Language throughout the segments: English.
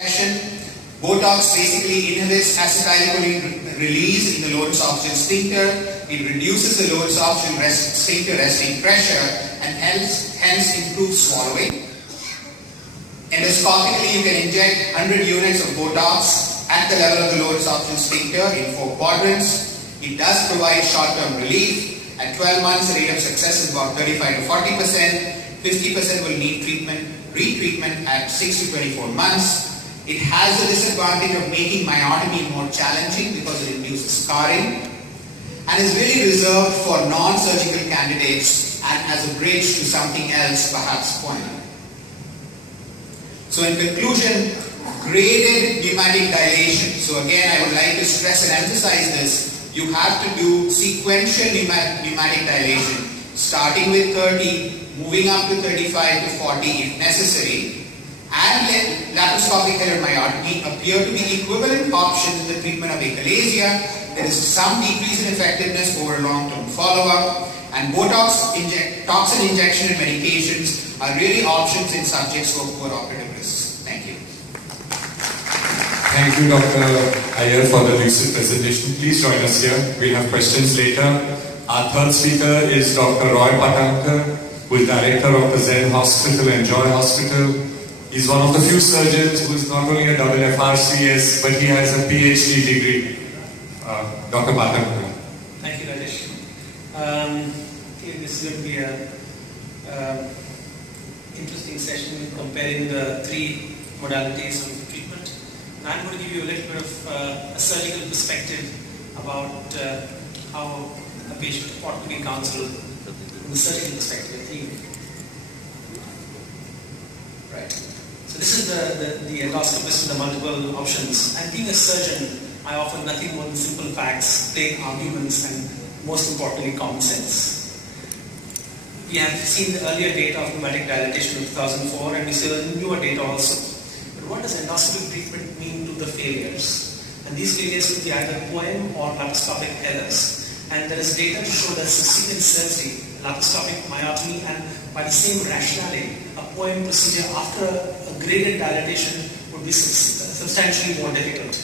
Botox basically inhibits acetylcholine release in the low absorption sphincter. It reduces the low absorption sphincter resting pressure and hence improves swallowing. Endoscopically, you can inject 100 units of Botox at the level of the low absorption sphincter in 4 quadrants. It does provide short-term relief. At 12 months, the rate of success is about 35 to 40%. 50% will need retreatment at 6 to 24 months. It has the disadvantage of making myotomy more challenging because it induces scarring, and is really reserved for non-surgical candidates and as a bridge to something else, perhaps point. So in conclusion, graded pneumatic dilation. So again, I would like to stress and emphasize this. You have to do sequential pneumatic dilation, starting with 30, moving up to 35 to 40 if necessary. And laparoscopic hair myotomy appear to be equivalent options in the treatment of achalasia. There is some decrease in effectiveness over long-term follow-up, and Botox toxin injection and medications are really options in subjects who have poor operative risks. Thank you. Thank you, Dr. Iyer, for the lucid presentation. Please join us here. We'll have questions later. Our third speaker is Dr. Roy Patankar, who is director of the Zen Hospital and Joy Hospital. He's one of the few surgeons who is not only a double FRCS, but he has a PhD degree. Dr. Patankar. Thank you, Rajesh. This is going to be an interesting session comparing the 3 modalities of treatment. And I'm going to give you a little bit of a surgical perspective about how a patient ought to be counseled from the surgical perspective, I think. Right. So this is the endoscopist with the multiple options. And being a surgeon, I offer nothing more than simple facts, plain arguments, and most importantly, common sense. We have seen the earlier data of pneumatic dilatation of 2004, and we see the newer data also. But what does endoscopic treatment mean to the failures? And these failures could be either POEM or laparoscopic errors. And there is data to show that subsequent surgery, laparoscopic myotomy, and by the same rationale, a POEM procedure after a graded dilatation would be substantially more difficult.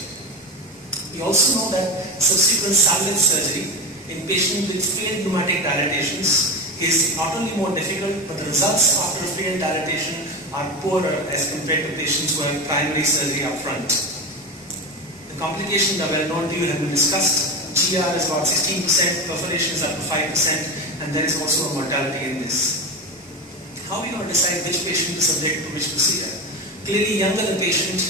We also know that subsequent salvage surgery in patients with failed pneumatic dilatations is not only more difficult, but the results after a failed dilatation are poorer as compared to patients who have primary surgery up front. The complications are well known to you, have been discussed. GR is about 16%, perforation is up to 5%, and there is also a mortality in this. How are we going to decide which patient to subject to which procedure? Clearly, younger the patient,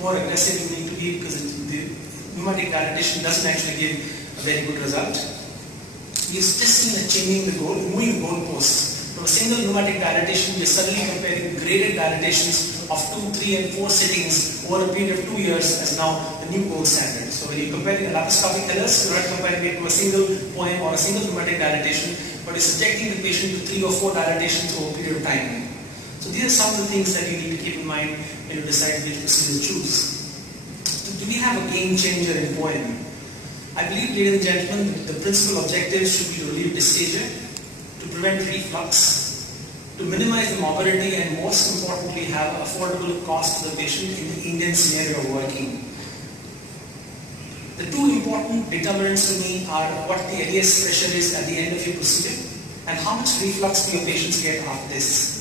more aggressive you need to be, because the pneumatic dilatation doesn't actually give a very good result. We've just seen a changing the goal, moving goalposts. From a single pneumatic dilatation, we're suddenly comparing graded dilatations of 2, 3, and 4 sittings over a period of 2 years as now the new gold standard. So when you're comparing a laparoscopic errors, you're not comparing it to a single POEM or a single pneumatic dilatation, but you're subjecting the patient to 3 or 4 dilatations over a period of time. So these are some of the things that you need to keep in mind when you decide which procedure to choose. So do we have a game changer in POEM? I believe, ladies and gentlemen, the principal objective should be to relieve dysphagia, to prevent reflux, to minimize the morbidity, and most importantly, have affordable cost to the patient in the Indian scenario of working. The 2 important determinants for me are what the LES pressure is at the end of your procedure and how much reflux do your patients get after this.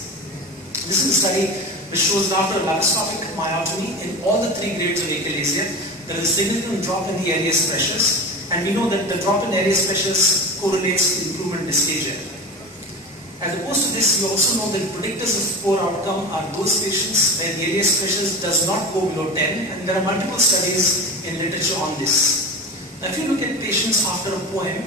This is a study which shows that after laparoscopic myotomy in all the 3 grades of achalasia, there is a significant drop in the LES pressures, and we know that the drop in LES pressures correlates to improvement in dysphagia. As opposed to this, we also know that predictors of poor outcome are those patients where the LES pressures does not go below 10, and there are multiple studies in literature on this. Now, if you look at patients after a POEM,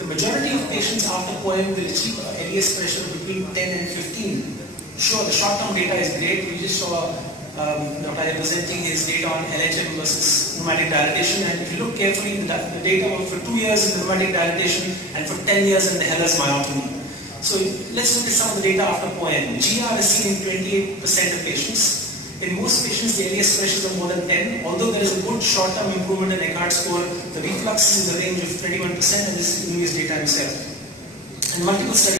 the majority of patients after POEM will achieve a LES pressure between 10 and 15. Sure, the short-term data is great. We just saw Dr. Iyer presenting his data on LHM versus pneumatic dilatation, and if you look carefully, the data for 2 years in the pneumatic dilatation and for 10 years in the Heller's myotomy. So let's look at some of the data after POEM. GR is seen in 28% of patients. In most patients, the LES pressures are more than 10. Although there is a good short-term improvement in Eckhart score, the reflux is in the range of 21%, and this is in US data himself. And multiple studies